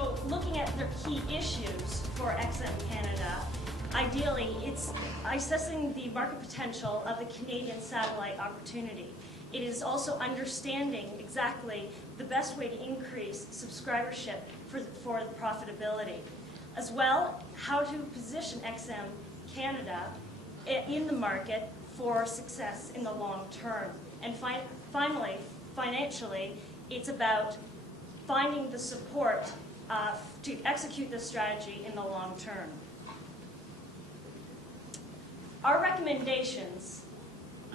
So looking at their key issues for XM Canada, ideally it's assessing the market potential of the Canadian satellite opportunity. It is also understanding exactly the best way to increase subscribership for the profitability. As well, how to position XM Canada in the market for success in the long term. And finally, financially, it's about finding the support to execute this strategy in the long term. Our recommendations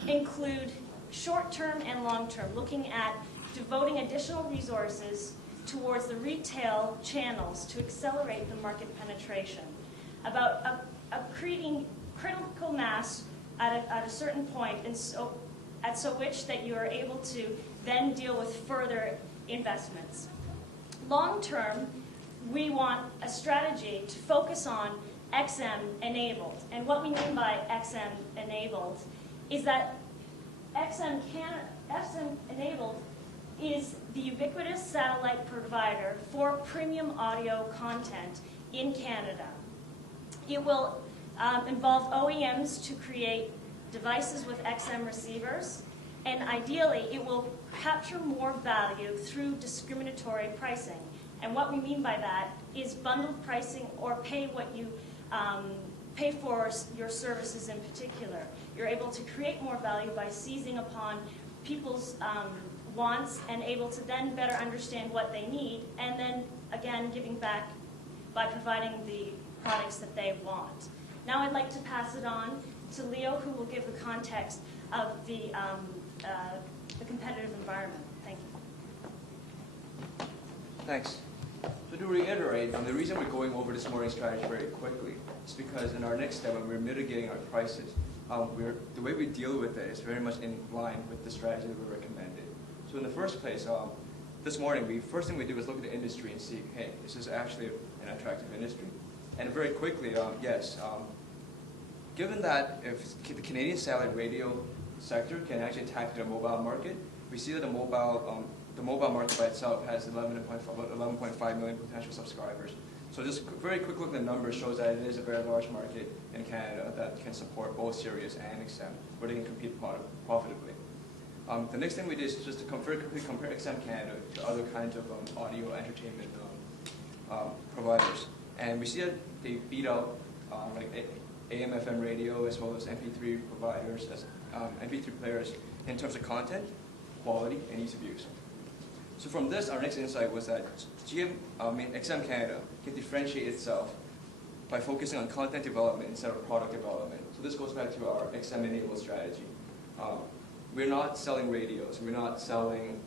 include short-term and long-term, looking at devoting additional resources towards the retail channels to accelerate the market penetration, about creating critical mass at a certain point, and so which that you are able to then deal with further investments. Long-term, we want a strategy to focus on XM enabled. And what we mean by XM enabled is that XM enabled is the ubiquitous satellite provider for premium audio content in Canada. It will involve OEMs to create devices with XM receivers, and ideally it will capture more value through discriminatory pricing. And what we mean by that is bundled pricing, or pay what you pay for your services in particular. You're able to create more value by seizing upon people's wants and able to then better understand what they need, and then again giving back by providing the products that they want. Now I'd like to pass it on to Leo, who will give the context of the competitive environment. Thank you. Thanks. So to reiterate, the reason we're going over this morning's strategy very quickly is because in our next step, when we're mitigating our prices, the way we deal with it is very much in line with the strategy that we recommended. So in the first place, this morning, first thing we did was look at the industry and see, hey, is this actually an attractive industry? And very quickly, yes. Given that if the Canadian satellite radio sector can actually tackle the mobile market, we see that the mobile market by itself has 11.5 million potential subscribers. So just a very quick look at the numbers shows that it is a very large market in Canada that can support both Sirius and XM, where they can compete profitably. The next thing we did is just to compare XM Canada to other kinds of audio entertainment providers. And we see that they beat out like AM/FM radio as well as MP3 providers, as MP3 players in terms of content, quality, and ease of use. So from this, our next insight was that XM Canada can differentiate itself by focusing on content development instead of product development. So this goes back to our XM-enabled strategy. We're not selling radios. We're not selling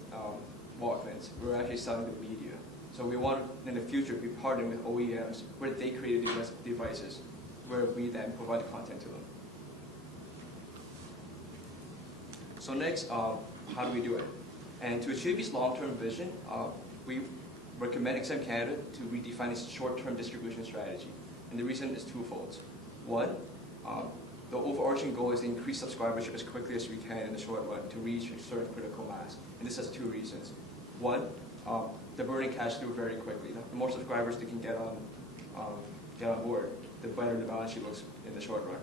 Walkmans. We're actually selling the media. So we want, in the future, be partnering with OEMs where they create devices, where we then provide the content to them. So next, how do we do it? And to achieve this long-term vision, we recommend XM Canada to redefine its short-term distribution strategy. And the reason is twofold. One, the overarching goal is to increase subscribership as quickly as we can in the short run to reach a certain critical mass. And this has two reasons. One, they're burning cash through very quickly. The more subscribers they can get on board, the better the balance sheet looks in the short run.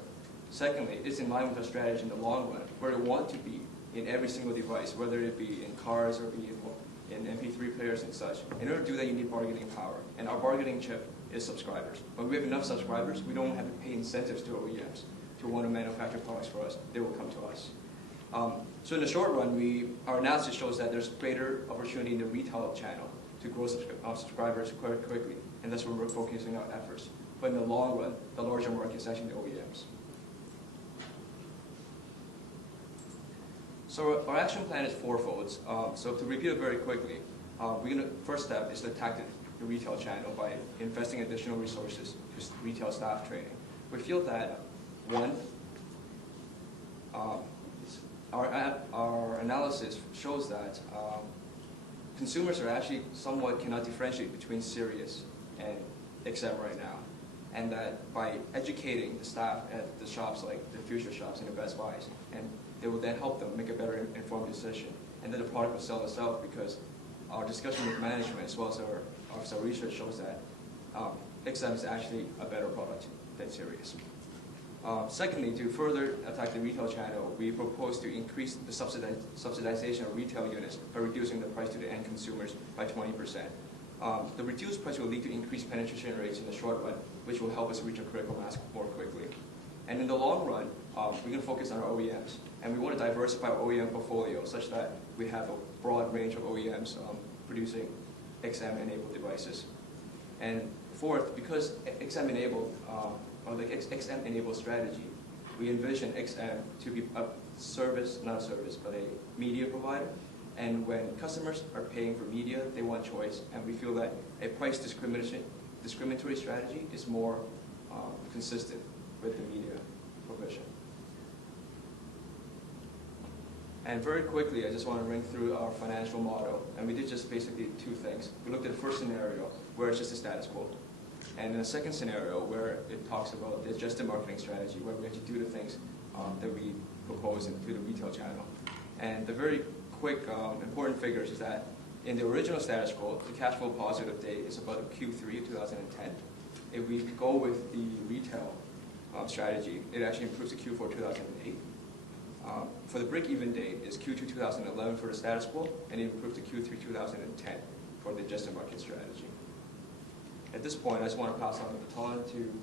Secondly, it's in line with our strategy in the long run, where we want to be in every single device, whether it be in cars or be in MP3 players and such. In order to do that, you need bargaining power. And our bargaining chip is subscribers. When we have enough subscribers, we don't have to pay incentives to OEMs to want to manufacture products for us. They will come to us. So in the short run, our analysis shows that there's greater opportunity in the retail channel to grow subscribers quite quickly, and that's where we're focusing our efforts. But in the long run, the larger market is actually the OEMs. So our action plan is fourfold. So to repeat it very quickly, first step is to attack the retail channel by investing additional resources to retail staff training. We feel that, one, our analysis shows that consumers are actually somewhat cannot differentiate between Sirius and XM right now. And that by educating the staff at the shops like the Future Shops and the Best Buys, and it will then help them make a better informed decision. And then the product will sell itself because our discussion with management as well as our research shows that XM is actually a better product than Sirius. Secondly, to further attack the retail channel, we propose to increase the subsidization of retail units by reducing the price to the end consumers by 20%. The reduced price will lead to increased penetration rates in the short run, which will help us reach a critical mass more quickly. And in the long run, we're going to focus on our OEMs, and we want to diversify our OEM portfolio such that we have a broad range of OEMs producing XM-enabled devices. And fourth, because XM-enabled, or the XM-enabled strategy, we envision XM to be a service, not a service, but a media provider. And when customers are paying for media, they want choice, and we feel that a price discriminatory strategy is more consistent with the media provision. And very quickly, I just want to run through our financial model, and we did just basically two things. We looked at the first scenario, where it's just a status quo. And in the second scenario, where it talks about the adjusted marketing strategy, where we actually do the things that we propose into the retail channel. And the very quick important figures is that in the original status quo, the cash flow positive date is about Q3 of 2010. If we go with the retail strategy, it actually improves to Q4 2008. For the break-even date is Q2 2011 for the status quo, and it improves to Q3 2010 for the adjusted market strategy. At this point, I just want to pass on the baton to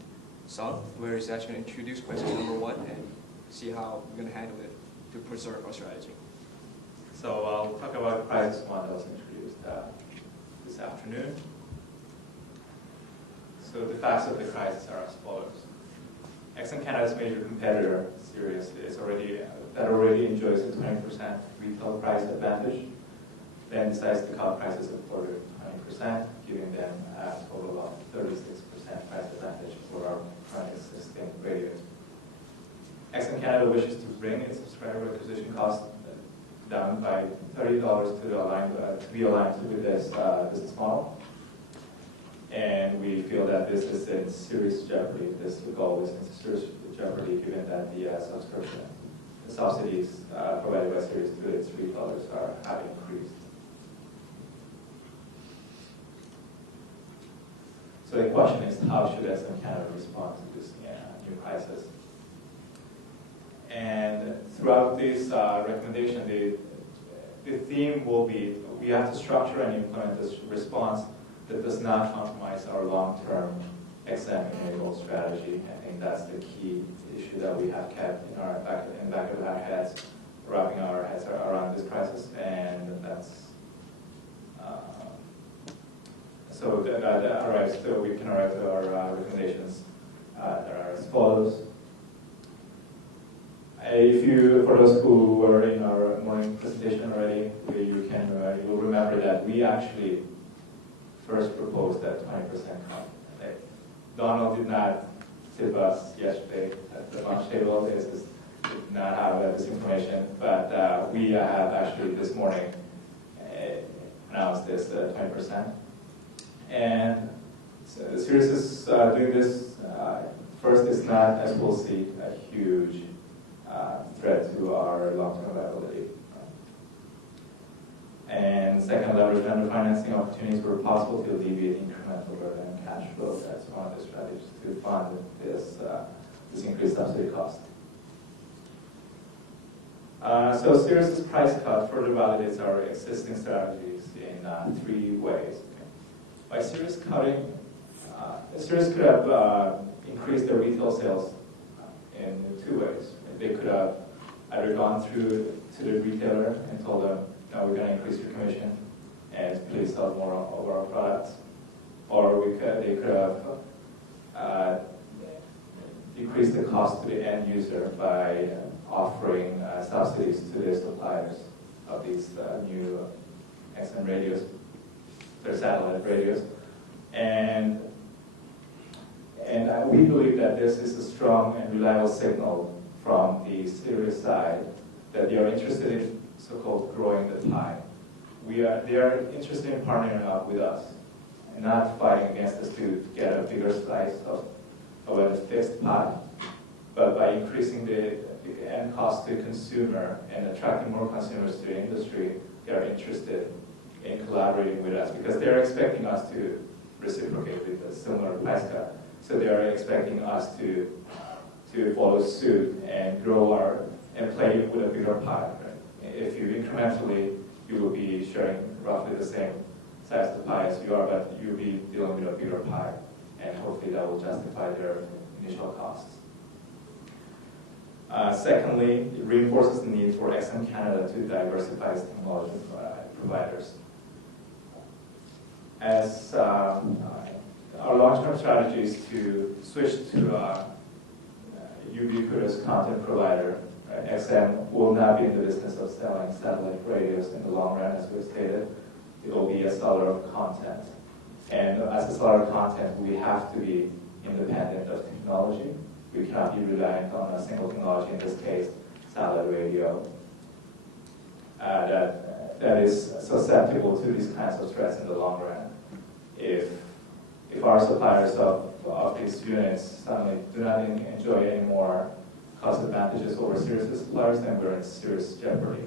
Sung, where he's actually going to introduce question number 1 and see how we're going to handle it to preserve our strategy. So we'll talk about the crisis one that was introduced this afternoon. So the facts of the crisis are as follows. XM Canada's major competitor, Sirius, already enjoys a 20% retail price advantage, then decides to cut prices a further 20%, giving them a total of 36% price advantage for our current existing radios. XM Canada wishes to bring its subscriber acquisition cost down by $30 to be aligned with this business model. And we feel that this is in serious jeopardy. This goal is in serious jeopardy given that the subsidies provided by Sirius to its retailers have increased. So the question is, how should XM Canada respond to this new crisis? And throughout this recommendation, the theme will be we have to structure and implement this response that does not compromise our long-term XM-enabled strategy. I think that's the key issue that we have kept in the back of our heads, wrapping our heads around this crisis, and that's so we can arrive to our recommendations that are as follows. For those who were in our morning presentation already, you'll remember that we actually first proposed that 20% cut. Donald did not tip us yesterday at the lunch table. He did not have this information, but we have actually this morning announced this 20%. And so Sirius is doing this. First, it's not, as we'll see, a huge threat to our long-term viability. And second, leverage vendor financing opportunities where possible to alleviate incremental burden and cash flow. That's one of the strategies to fund this increased subsidy cost. So Sirius's price cut further validates our existing strategies in 3 ways. By Sirius cutting, Sirius could have increased their retail sales in 2 ways. They could have either gone through to the retailer and told them, no, we're going to increase your commission and please sell more of our products. Or they could have decreased the cost to the end user by offering subsidies to the suppliers of these new XM radios, their satellite radios. And we believe that this is a strong and reliable signal from the Sirius side that they are interested in so-called growing the pie. They are interested in partnering up with us and not fighting against us to get a bigger slice of a fixed pie, but by increasing the end cost to consumer and attracting more consumers to the industry, they are interested in collaborating with us, because they're expecting us to reciprocate with a similar price cut. So they are expecting us to follow suit and grow and play with a bigger pie. Right? If you incrementally, you will be sharing roughly the same size of the pie as you are, but you'll be dealing with a bigger pie, and hopefully that will justify their initial costs. Secondly, it reinforces the need for XM Canada to diversify its technology providers. As our long-term strategy is to switch to ubiquitous content provider. Right? XM will not be in the business of selling satellite radios in the long run, as we've stated. It will be a seller of content. And as a seller of content, we have to be independent of technology. We cannot be reliant on a single technology, in this case, satellite radio, that is susceptible to these kinds of threats in the long run. If our suppliers of these units suddenly do not enjoy any more cost advantages over Sirius suppliers, then we're in serious jeopardy.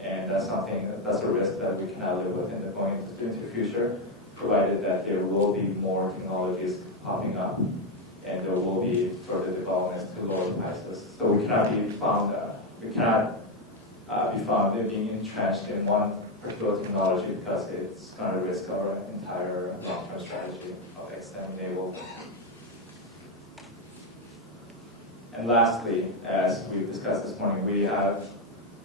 And that's a risk that we cannot live with going into the future, provided that there will be more technologies popping up, and there will be further developments to lower prices. So we cannot be found being entrenched in one particular technology, because it's going to risk our entire long-term strategy of XM enabled. And lastly, as we've discussed this morning, we have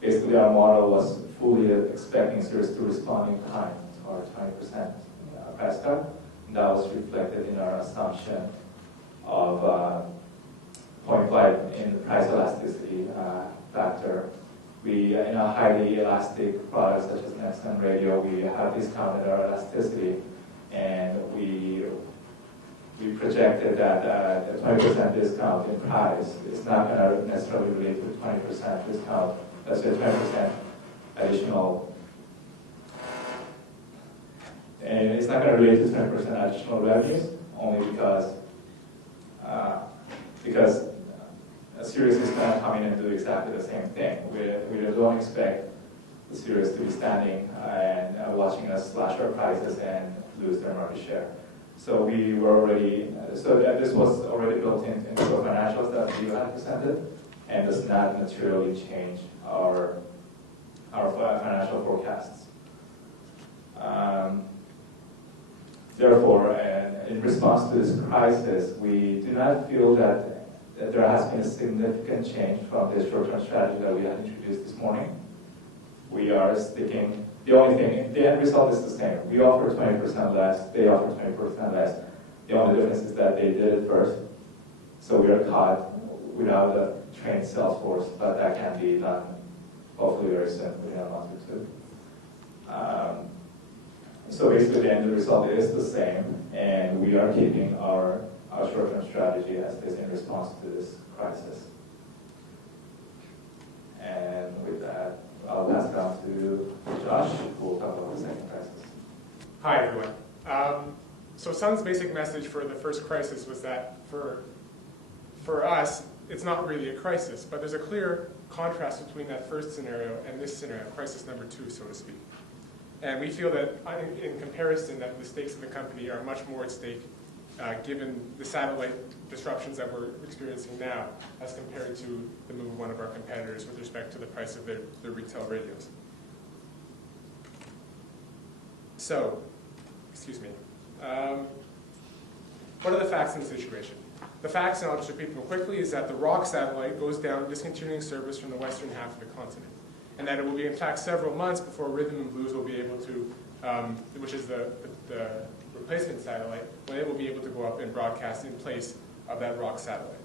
basically our model was fully expecting Sirius to respond in kind to our 20% price cut. And that was reflected in our assumption of 0.5 in the price elasticity factor. We, in a highly elastic product such as an XM radio, we have discounted our elasticity, and we projected that a 20% discount in price is not going to necessarily relate to a 20% discount. Let's say 20% additional, and it's not going to relate to 20% additional revenues, only because Sirius is going to come in and do exactly the same thing. We don't expect the Sirius to be standing and watching us slash our prices and lose their market share. So we were already, this was already built into the financials that you had presented, and does not materially change our financial forecasts. Therefore, in response to this crisis, we do not feel that there has been a significant change from the short-term strategy that we had introduced this morning. We are sticking, the end result is the same. We offer 20% less, they offer 20% less. The only difference is that they did it first, so we are caught without a trained sales force, but that can be done hopefully very soon, within a month or two. So basically the end result is the same, and we are keeping our short-term strategy as is in response to this crisis. And with that, I'll pass it on to Josh, who will talk about the second crisis. Hi, everyone. So Sun's basic message for the first crisis was that for us, it's not really a crisis, but there's a clear contrast between that first scenario and this scenario, crisis number 2, so to speak. And we feel that, in comparison, that the stakes of the company are much more at stake given the satellite disruptions that we're experiencing now as compared to the move of one of our competitors with respect to the price of their retail radios. So, excuse me. What are the facts in the situation? The facts, and I'll just repeat them quickly, is that the ROC satellite goes down, discontinuing service from the western half of the continent. And that it will be, in fact, several months before Rhythm and Blues will be able to, which is the replacement satellite, when it will be able to go up and broadcast in place of that ROC satellite.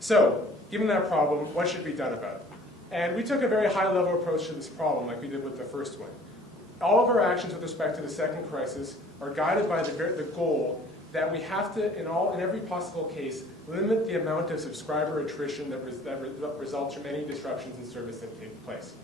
So, given that problem, what should be done about it? And we took a very high-level approach to this problem, like we did with the first one. All of our actions with respect to the second crisis are guided by the goal that we have to, in every possible case, limit the amount of subscriber attrition that results from any disruptions in service that take place.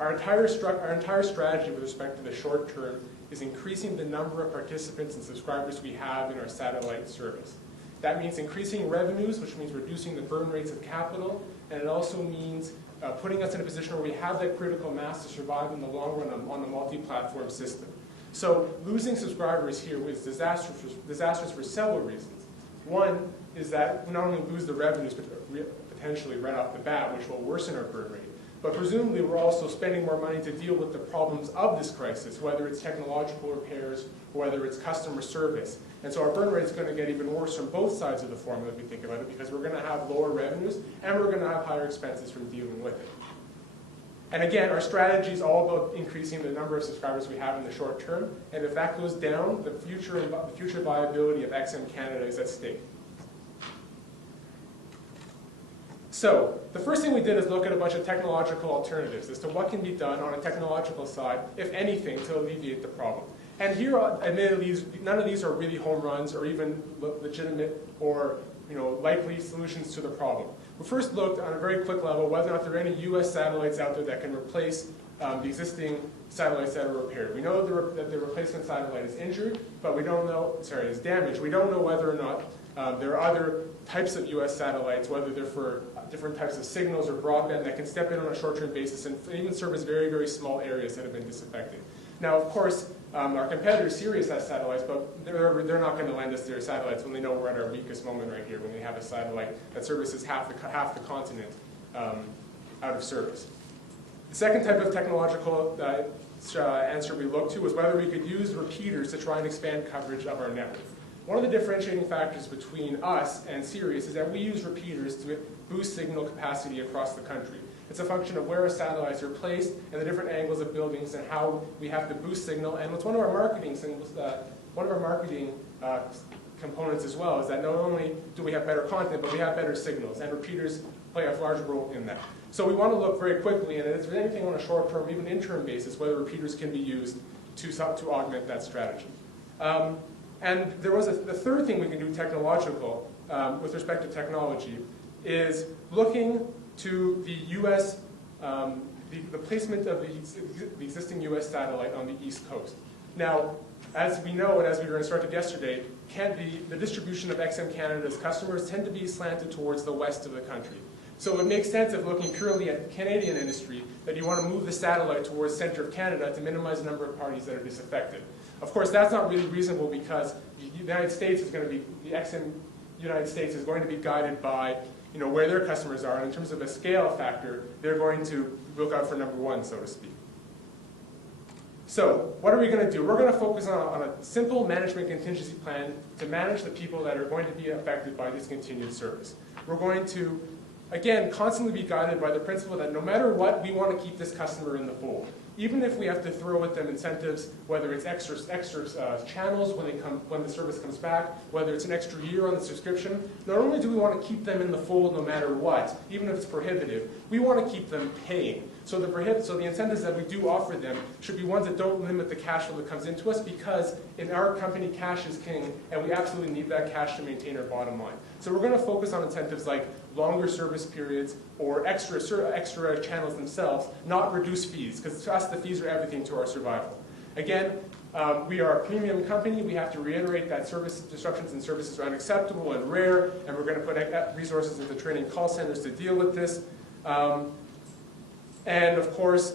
Our entire strategy with respect to the short term is increasing the number of participants and subscribers we have in our satellite service. That means increasing revenues, which means reducing the burn rates of capital, and it also means putting us in a position where we have that critical mass to survive in the long run on the multi-platform system. So losing subscribers here was disastrous for several reasons. One is that we not only lose the revenues, but potentially right off the bat, which will worsen our burn rate, but presumably we're also spending more money to deal with the problems of this crisis, whether it's technological repairs or whether it's customer service. And so our burn rate is going to get even worse from both sides of the formula if we think about it, because we're going to have lower revenues and we're going to have higher expenses from dealing with it. And again, our strategy is all about increasing the number of subscribers we have in the short term, and if that goes down, the future viability of XM Canada is at stake. So, the first thing we did is look at a bunch of technological alternatives as to what can be done on a technological side, if anything, to alleviate the problem. And here, admittedly, none of these are really home runs or even legitimate or likely solutions to the problem. We first looked on a very quick level whether or not there are any US satellites out there that can replace the existing satellites that are repaired. We know that the replacement satellite is injured, but we don't know, is damaged. We don't know whether or not there are other types of US satellites, whether they're for different types of signals or broadband that can step in on a short-term basis and even service very, very small areas that have been disaffected. Now, of course, our competitor Sirius has satellites, but they're not going to lend us their satellites when they know we're at our weakest moment right here, when we have a satellite that services half the continent out of service. The second type of technological answer we looked to was whether we could use repeaters to try and expand coverage of our network. One of the differentiating factors between us and Sirius is that we use repeaters to boost signal capacity across the country. It's a function of where our satellites are placed and the different angles of buildings and how we have to boost signal. And it's one of our marketing components as well, is that not only do we have better content, but we have better signals, and repeaters play a large role in that. So we want to look very quickly, and if there's anything on a short-term, even interim basis, whether repeaters can be used to augment that strategy. And there was the third thing we can do technological, with respect to technology, is looking to the US, the placement of the existing US satellite on the East Coast. Now, as we know, and as we were instructed yesterday, the distribution of XM Canada's customers tend to be slanted towards the west of the country. So it makes sense if looking purely at the Canadian industry that you want to move the satellite towards the center of Canada to minimize the number of parties that are disaffected. Of course, that's not really reasonable because the United States is going to be, the XM United States is going to be guided by where their customers are, and in terms of a scale factor, they're going to look out for number one, so to speak. So, what are we going to do? We're going to focus on a simple management contingency plan to manage the people that are going to be affected by discontinued service. We're going to, again, constantly be guided by the principle that no matter what, we want to keep this customer in the fold. Even if we have to throw at them incentives, whether it's extra channels when the service comes back, whether it's an extra year on the subscription, not only do we want to keep them in the fold no matter what, even if it's prohibitive, we want to keep them paying. So the incentives that we do offer them should be ones that don't limit the cash flow that comes into us, because in our company, cash is king, and we absolutely need that cash to maintain our bottom line. So we're going to focus on incentives like longer service periods or extra channels themselves, not reduced fees, because to us the fees are everything to our survival. Again, we are a premium company. We have to reiterate that service disruptions and services are unacceptable and rare, and we're going to put resources into training call centers to deal with this. And of course,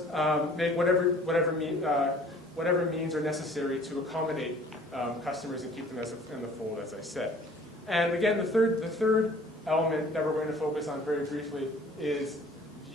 make whatever means are necessary to accommodate customers and keep them in the fold, as I said. And again, the third element that we're going to focus on very briefly is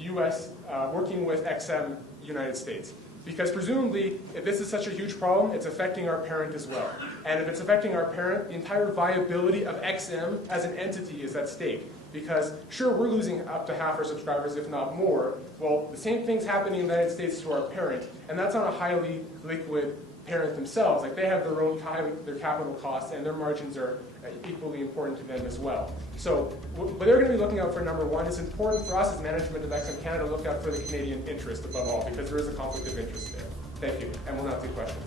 U.S. Working with XM United States. Because presumably, if this is such a huge problem, it's affecting our parent as well. And if it's affecting our parent, the entire viability of XM as an entity is at stake. Because sure, we're losing up to half our subscribers, if not more. Well, the same thing's happening in the United States to our parent, and that's on a highly liquid parent themselves. Like, they have their capital costs, and their margins are equally important to them as well. So what they're going to be looking out for, number one, it's important for us as management of XM Canada to look out for the Canadian interest above all, because there is a conflict of interest there. Thank you, and we'll now take questions.